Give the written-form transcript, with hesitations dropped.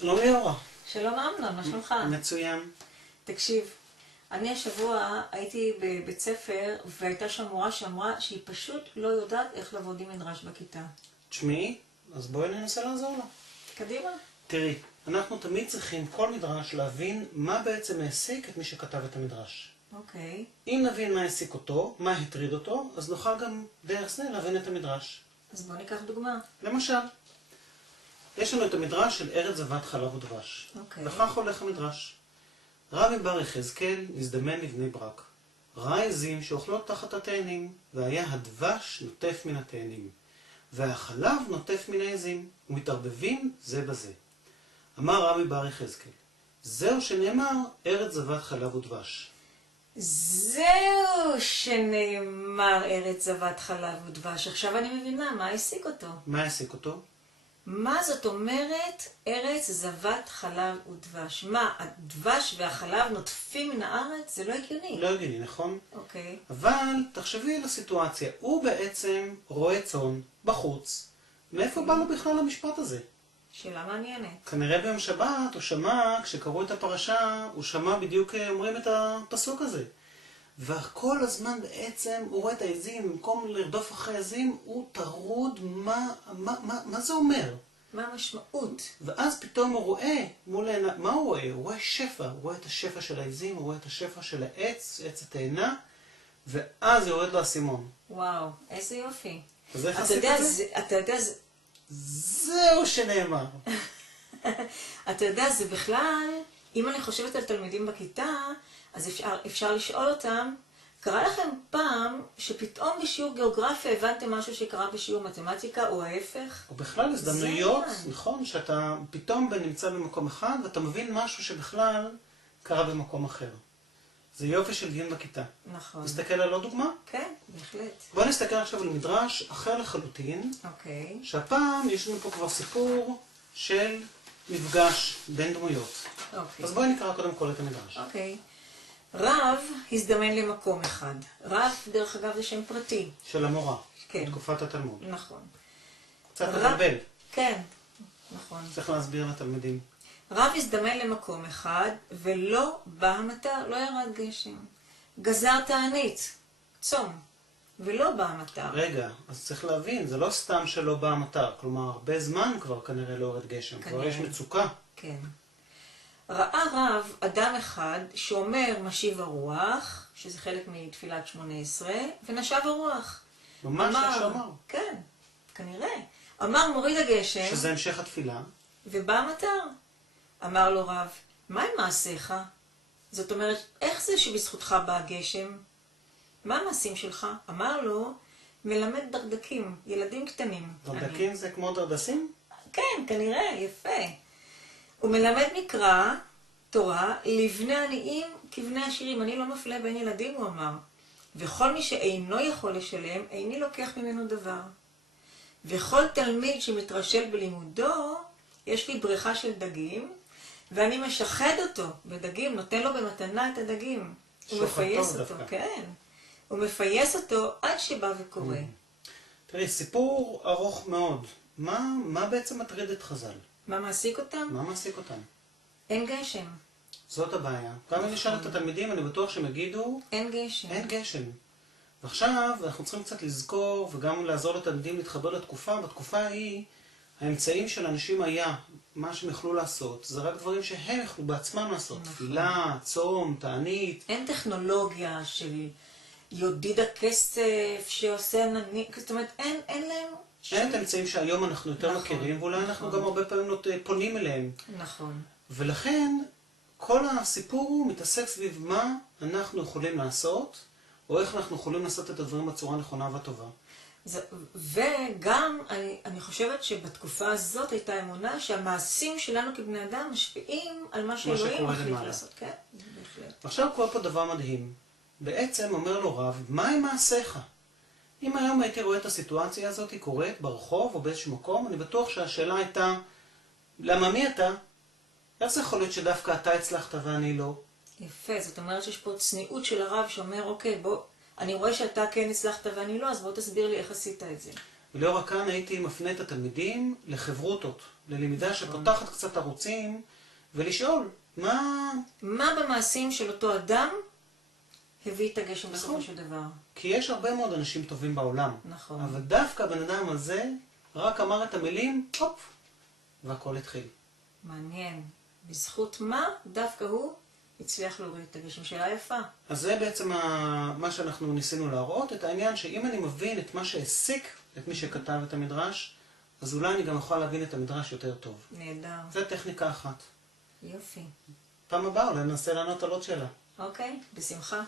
שלום ליאורה. שלום אמנון, מה שלומך? מצוין. תקשיב, אני השבוע הייתי בבית ספר והייתה שם מורה שאמרה שהיא פשוט לא יודעת איך לעבוד עם מדרש בכיתה. תשמעי, אז בואי ננסה לעזור לה. קדימה. תראי, אנחנו תמיד צריכים כל מדרש להבין מה בעצם העסיק את מי שכתב את המדרש. אוקיי. אם נבין מה העסיק אותו, מה הטריד אותו, אז נוכל גם דרך זה להבין את המדרש. אז בוא ניקח דוגמה. למשל, יש לנו את המדרש של ארץ זבת חלב ודבש. אוקיי. וכך הולך המדרש. רבי בר יחזקאל נזדמן לבני ברק. ראה עזים שאוכלות תחת התאנים, והיה הדבש נוטף מן התאנים, והחלב נוטף מן העזים, ומתערבבים זה בזה. אמר רבי בר יחזקאל, זהו שנאמר ארץ זבת חלב ודבש. זהו שנאמר ארץ זבת חלב ודבש. עכשיו אני מבינה מה העסיק אותו. מה העסיק אותו? מה זאת אומרת ארץ זבת חלב ודבש? מה, הדבש והחלב נוטפים מן הארץ? זה לא הגיוני. לא הגיוני, נכון? אוקיי. אבל תחשבי על הסיטואציה, הוא בעצם רואה צאן בחוץ. מאיפה בא לו בכלל המשפט הזה? שאלה מעניינת. כנראה ביום שבת הוא שמע, כשקראו את הפרשה, הוא שמע בדיוק אומרים את הפסוק הזה. וכל הזמן בעצם הוא רואה את העזים, במקום לרדוף אחרי העזים, הוא טרוד מה זה אומר. מה המשמעות? ואז פתאום הוא רואה, מה הוא רואה? הוא רואה שפע, הוא רואה את השפע של העזים, הוא רואה את השפע של העץ, עץ התאנה, ואז יורד לו האסימון. וואו, איזה יופי. אז איך עשית את זה? אתה יודע, זהו שנאמר. אתה יודע, זה בכלל, אם אני חושבת על תלמידים בכיתה, אז אפשר לשאול אותם, קרה לכם פעם שפתאום בשיעור גיאוגרפיה הבנתם משהו שקרה בשיעור מתמטיקה, או ההפך? או בכלל הזדמנויות, נכון, שאתה פתאום נמצא במקום אחד, ואתה מבין משהו שבכלל קרה במקום אחר. זה יופי של דיון בכיתה. נכון. נסתכל על עוד דוגמה? כן, בהחלט. בוא נסתכל עכשיו על מדרש אחר לחלוטין, אוקיי. שהפעם יש לנו פה כבר סיפור של מפגש בין דמויות. אוקיי. אז בואי נקרא קודם כל את המדרש. אוקיי. רב הזדמן למקום אחד. רב, דרך אגב, זה שם פרטי. של המורה, כן. בתקופת התלמוד. נכון. קצת לבלבל, כן, נכון. צריך להסביר לתלמידים. רב הזדמן למקום אחד, ולא בא המטר, לא ירד גשם. גזר תענית, צום, ולא בא המטר. רגע, אז צריך להבין, זה לא סתם שלא בא המטר, כלומר, הרבה זמן כבר כנראה לא יורד גשם, כבר יש מצוקה. כן. ראה רב אדם אחד שאומר משיב הרוח, שזה חלק מתפילת 18, ונשב הרוח. ממש איך שאמר. כן, כנראה. אמר מוריד הגשם. שזה המשך התפילה. ובא המטר. אמר לו רב, מה עם מעשיך? זאת אומרת, איך זה שבזכותך בא הגשם? מה המעשים שלך? אמר לו, מלמד דרדקים, ילדים קטנים. דרדקים זה כמו דרדסים? כן, כנראה, יפה. הוא מלמד מקרא, תורה, לבני עניים כבני עשירים. אני לא מפלה בין ילדים, הוא אמר. וכל מי שאינו יכול לשלם, איני לוקח ממנו דבר. וכל תלמיד שמתרשל בלימודו, יש לי בריכה של דגים, ואני משחד אותו בדגים, נותן לו במתנה את הדגים. הוא מפייס אותו, כן. הוא מפייס אותו עד שבא וקורא. תראי, סיפור ארוך מאוד. מה בעצם מטריד את חז"ל? מה מעסיק אותם? מה מעסיק אותם? אין גשם. זאת הבעיה. גם אם נשאל את התלמידים, אני בטוח שהם יגידו, אין גשם. אין גשם. ועכשיו אנחנו צריכים קצת לזכור וגם לעזור לתלמידים להתחבר לתקופה. בתקופה ההיא, האמצעים של אנשים היה, מה שהם יכלו לעשות, זה רק דברים שהם יכלו בעצמם לעשות. תפילה, צום, תענית. אין טכנולוגיה של יודיד הכסף שעושה זאת אומרת, אין להם אין את האמצעים שהיום אנחנו יותר מכירים, ואולי אנחנו גם הרבה פעמים פונים אליהם. נכון. ולכן, כל הסיפור הוא מתעסק סביב מה אנחנו יכולים לעשות, או איך אנחנו יכולים לעשות את הדברים בצורה נכונה והטובה. וגם אני חושבת שבתקופה הזאת הייתה אמונה שהמעשים שלנו כבני אדם משפיעים על מה שאלוהים מחליט לעשות. כן, בהחלט. עכשיו קורה פה דבר מדהים. בעצם אומר לו רב, מה עם מעשיך? אם היום הייתי רואה את הסיטואציה הזאת, היא קורית ברחוב או באיזשהו מקום, אני בטוח שהשאלה הייתה, למה מי אתה? איך זה יכול להיות שדווקא אתה הצלחת ואני לא? יפה, זאת אומרת שיש פה צניעות של הרב שאומר, אוקיי, בוא, אני רואה שאתה כן הצלחת ואני לא, אז בוא תסביר לי איך עשית את זה. ולאור הכאן הייתי מפנה את התלמידים לחברותות, ללמידה שפותחת קצת ערוצים, ולשאול, מה במעשים של אותו אדם הביא את הגשם בסופו של דבר? כי יש הרבה מאוד אנשים טובים בעולם. נכון. אבל דווקא הבן אדם הזה רק אמר את המילים, הופ, והכל התחיל. מעניין. בזכות מה דווקא הוא הצליח להוריד את הגשם? שאלה יפה. אז זה בעצם מה שאנחנו ניסינו להראות, את העניין שאם אני מבין את מה שהעסיק את מי שכתב את המדרש, אז אולי אני גם יכול להבין את המדרש יותר טוב. נהדר. זו טכניקה אחת. יופי. פעם הבאה אולי ננסה לענות על עוד שאלה. אוקיי, בשמחה.